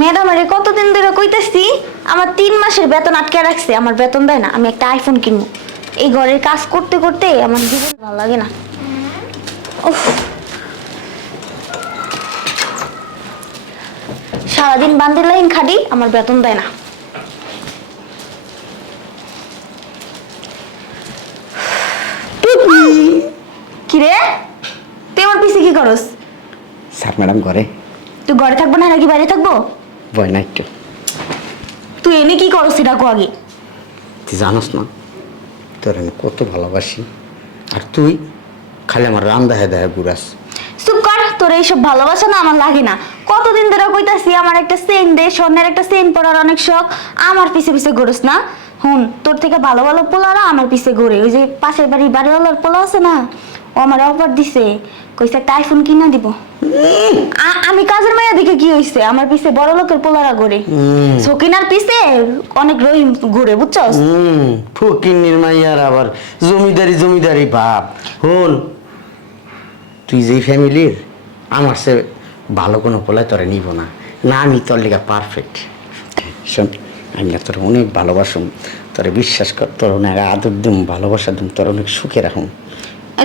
Madam আরে কতদিন ধরে কইতেছি আমার তিন মাসের বেতন আটকে রাখছে আমার বেতন দেয় না আমি একটা আইফোন কিনবো। এই ঘরের কাজ করতে করতে আমার জীবন ভালো লাগে না। উফ। সারাদিন বান্দির লাইন খাটি আমার বেতন দেয় না। কিরে? তুই আমার পিছে কি করস? স্যার ম্যাডাম ঘরে। তুই ঘরে থাকব না নাকি বাইরে থাকব? ভয় না একটু তুই এনে কি করস সেটা কো আগে? তুই জানোস না তোর আমি কত ভালোবাসি। আর তুই খালি আমার রাম দেখায় দেখা ঘুরাস। চুপ কর তোর এইসব ভালোবাসা না আমার লাগে না। কতদিন ধরে কইতাছি আমার একটা সেন দে স্বর্ণের একটা সেন পরার অনেক শখ আমার পিছে পিছে ঘুরস না? হুন তোর থেকে ভালো ভালো পোলারা আমার পিছে ঘুরে ওই যে পাশের বাড়ি বাড়িওয়ালার পোলা আছে না? ও আমার অফার দিছে কইছে একটা আইফোন কিনা দিব। আমি কাজের মায়া দিকে কি হইছে? আমার পিছে বড় লোকের পোলারা ঘুরে। সকিনার পিছে অনেক রহিম ঘুরে বুঝছস? ফকির মাইয়ার আবার জমিদারি জমিদারি বাপ। হন তুই যেই ফ্যামিলির আমার সে ভালো কোনো পোলায় তোরা নিব না। না আমি তোর লিগা পারফেক্ট শোন আমি না তোর অনেক ভালোবাসুম। তোরে বিশ্বাস কর তোর অনেক আদর দিম ভালোবাসা দিম তোর অনেক সুখে রাখুম।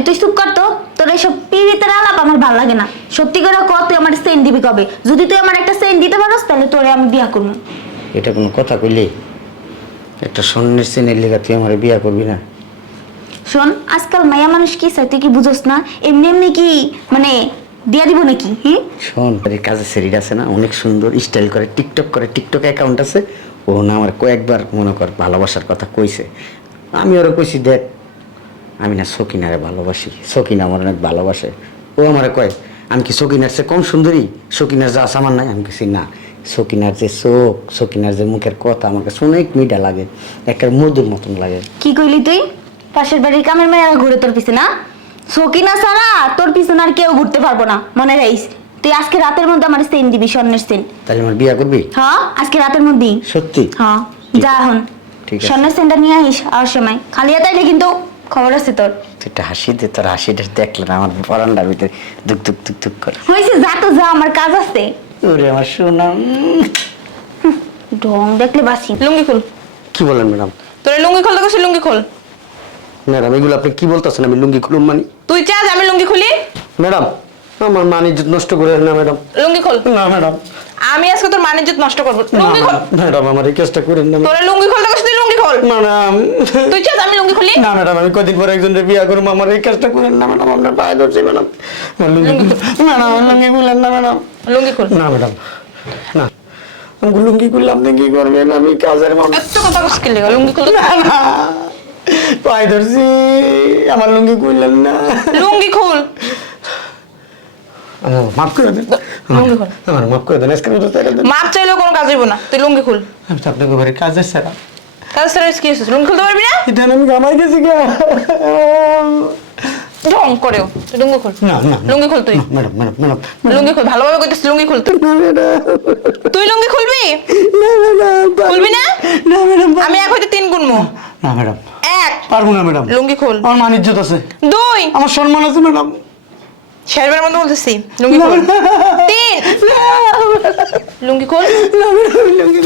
তুই চুপ কর তো। তোর এইসব পিড়িতের আলাপ আমার ভালো লাগে না। সত্যি করে কর তুই আমার সেন্ট দিবি কবে? যদি তুই আমার একটা সেন্ট দিতে পারস তাহলে তোরে আমি বিয়া করব। এটা কোনো কথা কইলে? একটা স্বর্ণের চেনের লেগা তুই আমার বিয়া করবি না? শোন আজকাল মায়া মানুষ কি চাই তুই কি বুঝোস না? এমনি এমনি কি মানে দিয়া দিব নাকি হ্যাঁ শোন এই কাজে সেরিড আছে না? অনেক সুন্দর স্টাইল করে টিকটক করে টিকটক অ্যাকাউন্ট আছে। ও না আমার কয়েকবার মনে কর ভালোবাসার কথা কইছে। আমি ওরা কইছি দেখ আমি না সকিনারে ভালোবাসি। সকিনা আমার অনেক ভালোবাসে। ও আমারে কয় আমি কি সকিনার চেয়ে কম সুন্দরী? সকিনার যা আমার নাই? আমি কিছু না সকিনার যে চোখ সকিনার যে মুখের কথা আমাকে শুনে মিঠা লাগে। একটা মধুর মতন লাগে। কি কইলি তুই? পাশের বাড়ির কামের মেয়েরা ঘুরে তোর পিছে না সকিনা সারা তোর পিছনে আর কেউ ঘুরতে পারব না মনে রাখিস। তুই আজকে রাতের মধ্যে আমার সেন্ট দিবি স্বর্ণের সেন তাহলে আমার বিয়া করবি? হ্যাঁ আজকে রাতের মধ্যেই। সত্যি? হ্যাঁ যা এখন। স্বর্ণের সেন্টার নিয়ে আইস আর সময়। খালি হাতে কিন্তু খবর আছে তোর? তুই একটা হাসি দে তোর হাসিটা দেখলে না আমার পরান্ডার ভিতরে দুক দুক দুক দুক করে। হয়েছে যা তো যা আমার কাজ আছে। ওরে আমার সোনা। ঢং দেখলে বাসি। লুঙ্গি খুল। কি বলেন ম্যাডাম? তোর লুঙ্গি খোল দেখো লুঙ্গি খোল। ম্যাডাম এগুলো আপনি কি বলতেছেন আমি লুঙ্গি খুলুম মানে? তুই চাস আমি লুঙ্গি খুলি। ম্যাডাম আমার মান ইজ্জত নষ্ট করে না ম্যাডাম। লুঙ্গি খোল। না ম্যাডাম। আমি আজকে তোর মানিজ্যত নষ্ট করব। লুঙ্গি খোল। ম্যাডাম আমার এই কাজটা করেন না তোর লুঙ্গি গেছি তুই লুঙ্গি খোল। ম্যাডাম। তুই চাস আমি লুঙ্গি খুলি? না ম্যাডাম আমি কদিন পরে একজনের বিয়া করব আমার এই কাজটা করেন না ম্যাডাম আপনার পায়ে ধরছি ম্যাডাম। লুঙ্গি ম্যাডাম লুঙ্গি খুলেন না ম্যাডাম। লুঙ্গি খোল। না ম্যাডাম। না। আমি লুঙ্গি খুললে আপনি কি করবেন? আমি কাজের মানুষ। এত কথা মুশকিল লেগে? লুঙ্গি খুল। না না। পায়ে ধরছি আমার লুঙ্গি খুললেন না। লুঙ্গি খুল। মাফ করে দেন। লুঙ্গি খোল। আমার মাফ করে দেন আজকে মাপ চাইলেও কোনো কাজ হইব না তুই লুঙ্গি খুল। আমি তো আপনাকে ঘরে কাজের সেরা। স্যার কি লুঙ্গি খুলতে পারবি না? এটা আমি গামাই গেছি গা। ঢং করেও তুই লুঙ্গি খুল। না না লুঙ্গি খুল তুই। ম্যাডাম ম্যাডাম ম্যাডাম লুঙ্গি খুল ভালোভাবে কইতেছিস লুঙ্গি খুল তুই। না ম্যাডাম। তুই লুঙ্গি খুলবি? না ম্যাডাম খুলবি না? না ম্যাডাম। আমি এক হইতে তিন গুনবো। না ম্যাডাম। এক। পারব না ম্যাডাম। লুঙ্গি খুল। আমার মান ইজ্জত আছে। দুই। আমার সম্মান আছে ম্যাডাম। শেরবের মধ্যে বলতেছি লুঙ্গি খুল তিন লুঙ্গি খুল লুঙ্গি খুল লুঙ্গি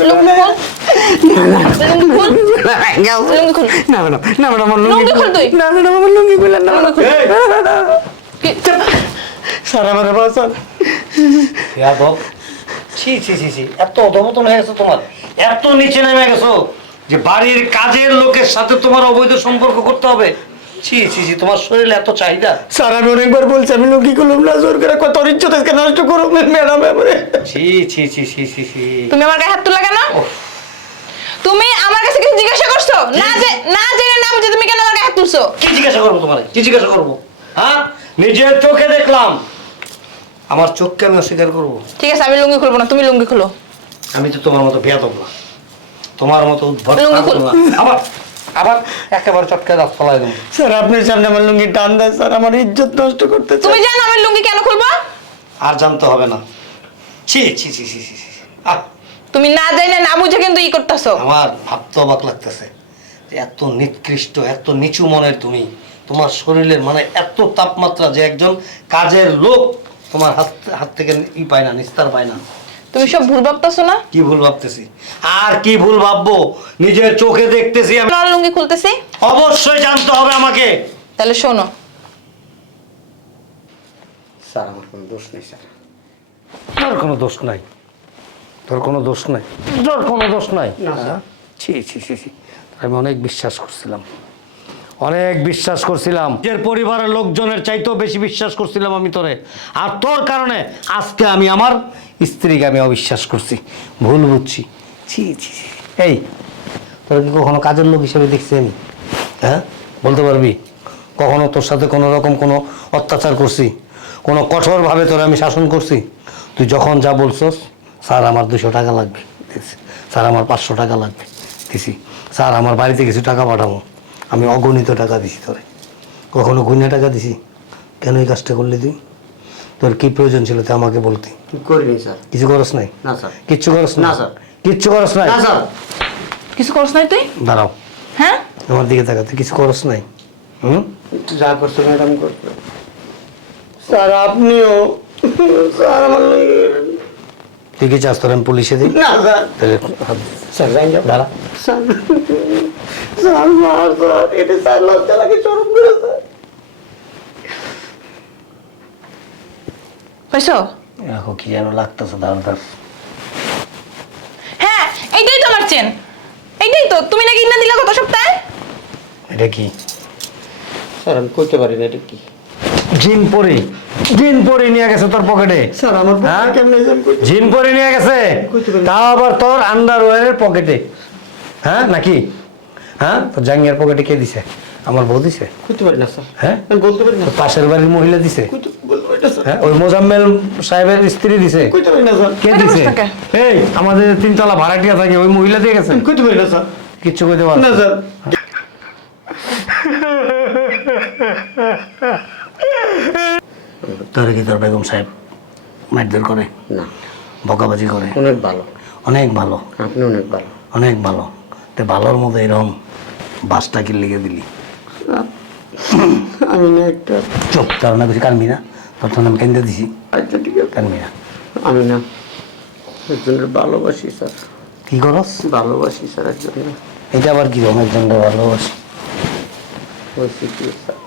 না ম্যাডাম না ম্যাডাম আমার লুঙ্গি খুল তুই। না ম্যাডাম আমার লুঙ্গি না স্যার যাদব ছি ছি ছি ছি এত অধমতন হয়ে গেছো তোমার এত নিচে নেমে গেছো যে বাড়ির কাজের লোকের সাথে তোমার অবৈধ সম্পর্ক করতে হবে ছি ছি ছি তোমার শরীরে এত চাহিদা? স্যার আমি অনেকবার বলছি আমি লুঙ্গি খুলুম না জোর করে কত ইজ্জত আজকে নষ্ট করো ম্যাডাম এবারে। ছি ছি ছি ছি ছি ছি। তুমি আমার গায়ে হাত তুলা কেন? তুমি আমার কাছে কিছু জিজ্ঞাসা করছ? না যে না জেনে না বুঝে তুমি কেন আমার গায়ে হাত তুলছো। কি জিজ্ঞাসা করব তোমার? কি জিজ্ঞাসা করব? হ্যাঁ? নিজের চোখে দেখলাম। আমার চোখকে আমি অস্বীকার করব? ঠিক আছে আমি লুঙ্গি খুলবো না তুমি লুঙ্গি খুলো। আমি তো তোমার মতো বেয়াদব না। তোমার মতো উদ্ভট লুঙ্গি খুল। না। আবার একেবারে চটকে দাঁত ফলাই দেবো। স্যার আপনার সামনে আমার লুঙ্গি টান দেয় স্যার আমার ইজ্জত নষ্ট করতে তুমি জানো আমি লুঙ্গি কেন খুলবো? আর জানতে হবে না। ছি ছি ছি ছি ছি। আহ। তুমি না জানে না বুঝে কিন্তু ই করতেছো। আমার ভাবতে অবাক লাগতেছে যে এত নিকৃষ্ট এত নিচু মনের তুমি। তোমার শরীরের মানে এত তাপমাত্রা যে একজন কাজের লোক তোমার হাত হাত থেকে ই পায় না নিস্তার পায় না। তুমি সব ভুল ভাবতেছো না? কি ভুল ভাবতেছি? আর কি ভুল ভাববো? নিজের চোখে দেখতেছি আমি। আপনার লুঙ্গি খুলতেছি? অবশ্যই জানতে হবে আমাকে। তাহলে শোনো। স্যার আমার কোনো দোষ নেই স্যার। তোর কোনো দোষ নাই। তোর কোনো দোষ নাই। তোর কোনো দোষ নাই। না, স্যার। ছি ছি ছি ছি। আমি অনেক বিশ্বাস করছিলাম। অনেক বিশ্বাস করছিলাম। নিজের পরিবারের লোকজনের চাইতেও বেশি বিশ্বাস করছিলাম আমি তোরে। আর তোর কারণে আজকে আমি আমার স্ত্রীকে আমি অবিশ্বাস করছি। ভুল বুঝছি। ছি ছি ছি। এই তোর কি কখনো কাজের লোক হিসেবে দেখছি আমি? হ্যাঁ? বলতে পারবি? কখনো তোর সাথে কোনো রকম কোনো অত্যাচার করছি? কোনো কঠোরভাবে তোরা আমি শাসন করছি? তুই যখন যা বলছস স্যার আমার দুশো টাকা লাগবে। দিছি। স্যার আমার পাঁচশো টাকা লাগবে। দিছি। স্যার আমার বাড়িতে কিছু টাকা পাঠাবো। আমি অগণিত টাকা দিছি তোরে। কখনো গুণে টাকা দিছি? কেন এই কাজটা করলি তুই? তোর কি প্রয়োজন ছিল তুই আমাকে বলতি। করিনি স্যার। কিছু করস নাই? না স্যার। কিচ্ছু করস না, না স্যার। কিচ্ছু করস নাই? না স্যার। কিছু করছ নাই তুই? দাঁড়াও। হ্যাঁ? আমার দিকে তাকা তুই কিছু করস নাই? হুম? যা করছ ম্যাডাম করছ। স্যার আপনিও স্যার আমার তুই কি চাস তোর আমি পুলিশে দিই? না স্যার। তাহলে হাত দে। স্যার যাই যাও দাঁড়া। স্যার স্যার মার স্যার এটা স্যার লজ্জা লাগে চরম করে স্যার। পাইছো দেখো কি যেন লাগতেছে দাঁড়া দাঁড়া হ্যাঁ এইটাই তো আমার চেন। এইটাই তো তুমি নাকি কিনে দিলা গত সপ্তাহে? এটা কি? স্যার আমি কইতে পারি না এটা কি? জিন পরে। জিন পরে নিয়ে গেছে তোর পকেটে। স্যার আমার হ্যাঁ? কেমনে জিন পরে? নিয়ে গেছে? তাও আবার তোর আন্ডারওয়্যারের পকেটে। হ্যাঁ নাকি? হ্যাঁ? তোর জাঙ্গিয়ার পকেটে কে দিছে? আমার বউ দিছে? কইতে পারি না স্যার। হ্যাঁ? বলতে পারি না পাশের বাড়ির মহিলা দিছে? হ্যাঁ ওই মোজাম্মেল সাহেবের স্ত্রী দিছে? কইতে পারি না স্যার। কে দিছে? এই আমাদের তিনতলা ভাড়াটিয়া থাকে ওই মহিলা দিয়ে গেছে? কইতে পারি না স্যার। কিচ্ছু কইতে পারো না স্যার। তোর কি তোর বেগম সাহেব মারধর করে না। বকাবাজি করে। অনেক ভালো। অনেক ভালো। আপনি অনেক ভালো। অনেক ভালো। তে ভালোর মধ্যে এরকম বাসটা কি লিখে দিলি? আমি না একটা চুপ তার না কিছু কানবি না? তোর তো নাম কেন্দ্রে দিছি। আচ্ছা ঠিক আছে। কানবি না। আমি না একজনের ভালোবাসি স্যার। কি করস? ভালোবাসি স্যার একজনের। এটা আবার কি রকম একজনটা ভালোবাসি? বলছি কি স্যার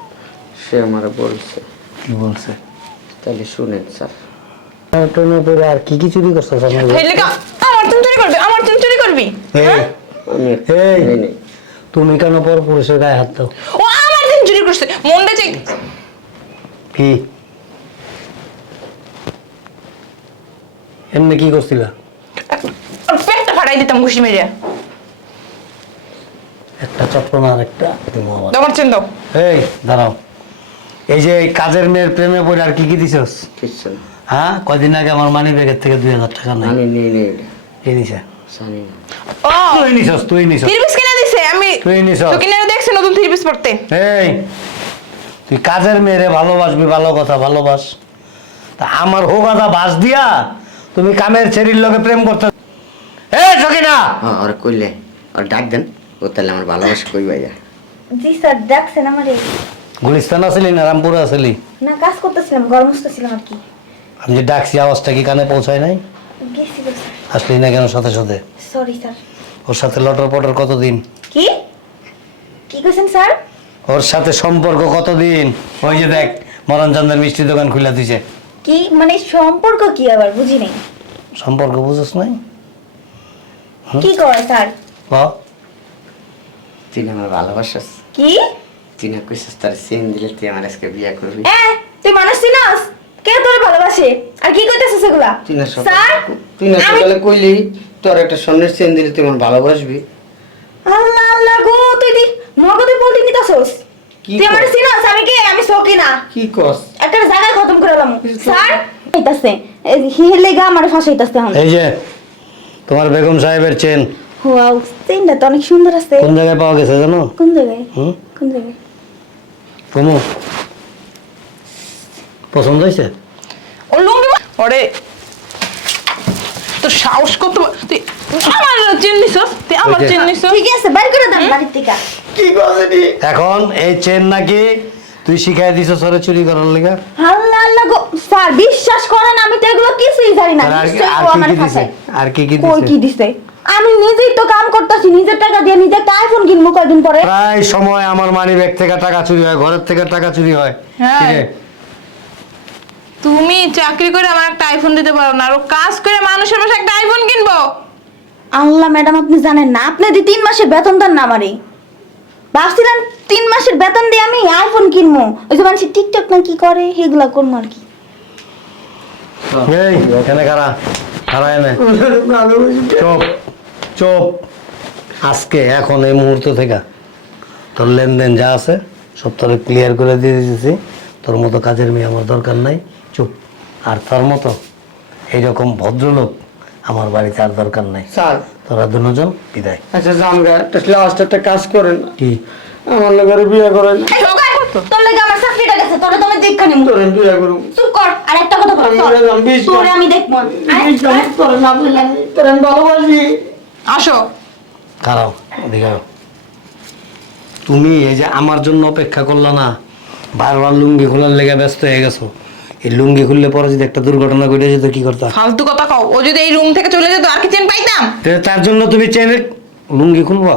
সে আমার বলছে। কি বলছে? তাহলে শুনেন স্যার। ট্রেনে পরে আর কি কি চুরি করছিস আমার আমার চেন চুরি করবি আমার চেন চুরি করবি? নেই তুমি কেন পর পুরুষের গায়ে হাত দাও? ও আমার চেন চুরি করছে মনটা চেক কি? এমনি কি করছিলা? পেটটা ফাটাই দিতাম ঘুষি মেরে। একটা চট্টনা আর একটা। চেন দাও। এই দাঁড়াও। এই যে এই কাজের মেয়ের প্রেমে পড়ে আর কি কি দিছস? কিচ্ছু না। হ্যাঁ? কদিন আগে আমার মানি ব্যাগের থেকে দুই হাজার টাকা নাই। আমি নেই নেই কে নিছে। জানি না। ও! তুই নিছস তুই নিছস। থ্রি পিস কিনে দিছে আমি তুই নিছস। তো কিনে দেখছে নতুন থ্রি পিস পড়তে। এই তুই কাজের মেয়েরে ভালোবাসবি ভালো কথা ভালোবাস। তা আমার হোগাদা বাস দিয়া তুমি কামের ছেড়ির লগে প্রেম করতে এ সকিনা! হ্যাঁ আর কইলে আর ডাক দেন ও তাহলে আমার ভালোবাসা কই ভাইয়া জি স্যার ডাকছেন আমার। গুলিস্তান আসলি না রামপুরে আসলি না কাজ করতেছিলাম গরম মুছতেছিলাম আর কি। আমি যে ডাকছি আওয়াজটা কি কানে পৌঁছায় নাই? গেছি স্যার আসলি না কেন সাথে সাথে? সরি স্যার ওর সাথে লটর পটর কতদিন? কি? কি কইছেন স্যার ওর সাথে সম্পর্ক কতদিন? ওই যে দেখ মরণচন্দ্রের মিষ্টি দোকান খুলে দিছে। কি? মানে সম্পর্ক কি আবার? বুঝি নাই। সম্পর্ক বুঝোস নাই? কি করে স্যার ক? তুই আমার ভালোবাসাস। কি? তুই না কইছিস তার সেন দিলে তুই আমার আজকে বিয়ে করবি এ তুই মানুষ চিনাস কে তোর ভালোবাসে আর কি কইতেছিস এগুলা তুই না স্যার তুই না সকালে কইলি তোর একটা স্বর্ণের দিলে তুই আমার ভালোবাসবি আল্লাহ আল্লাহ গো তুই দি নগদে বলি নিতাছস তুই আমার? চিনাস আমি কে আমি সকিনা কি কস একটা জায়গায় খতম করে এলাম স্যার হইতাছে হিলে গা আমার ফাঁসাইতাছে এখন এই যে তোমার বেগম সাহেবের চেন ওয়াও চেনটা তো অনেক সুন্দর আছে কোন জায়গায় পাওয়া গেছে জানো কোন জায়গায় হুম কোন জায়গায় কমু পছন্দ হয়েছে ও লুঙ্গি ওরে তোর সাহস কত তুই আমার চেন নিছস? তুই আমার ওই যে- চেন নিছস? ঠিক আছে বাইর করে দেন বাড়ির থেকে। কি কস এখন এই চেন নাকি তুই শিখাই দিছ সরে চুরি করার লেগা? আল্লাহ আল্লাহ গো স্যার বিশ্বাস করেন আমি তো এগুলো কিছুই জানি না। আর কি কি দিছে? আর কি কি কই কি দিছে দিছে? আমি নিজেই তো কাম করতেছি নিজের টাকা দিয়ে নিজে একটা আইফোন কিনবো কয়দিন পরে। প্রায় সময় আমার মানি ব্যাগ থেকে টাকা চুরি হয় ঘরের থেকে টাকা চুরি হয়। হ্যাঁ। তুমি চাকরি করে আমার একটা আইফোন দিতে পারো না আর কাজ করে মানুষের বাসায় একটা আইফোন কিনবো। আল্লাহ ম্যাডাম আপনি জানেন না আপনি দি তিন মাসের বেতন দেন না আমারে। ভাবছিলাম তিন মাসের বেতন দিয়ে আমি আইফোন কিনবো। ওই যে মানুষ টিকটক না কি করে সেগুলা করব আর কি। এই এখানে খারা খারা এনে। চুপ। চুপ আজকে এখন এই মুহূর্ত থেকে তোর লেনদেন যা আছে সব তোর ক্লিয়ার করে দিয়ে দিতেছি। তোর মতো কাজের মেয়ে আমার দরকার নাই। চুপ। আর তোর মতো এইরকম ভদ্রলোক আমার বাড়িতে আর দরকার নাই। স্যার। তোরা দুজন বিদায়। আচ্ছা জামগা একটা লাস্ট একটা কাজ করেন। কি? আমার লোকের বিয়ে করেন। তোর লাগে আমার চাকরিটা গেছে তোরে তো আমি দেখা নিব করেন বিয়ে করুন চুপ কর আর একটা কথা বল আমি চল। বললাম, বিশ বার। তোরে আমি দেখব। আপনি করেন ভালোবাসি। আসো। ওদিকে আও। তুমি এই যে আমার জন্য অপেক্ষা করলা না বারবার লুঙ্গি খোলার লেগে ব্যস্ত হয়ে গেছো। এই লুঙ্গি খুললে পরে যদি একটা দুর্ঘটনা ঘটে যেত কি করতা? ফালতু কথা কও ও যদি এই রুম থেকে চলে যেত আর কি চেন পাইতাম? তার জন্য তুমি চেনে লুঙ্গি খুলবো?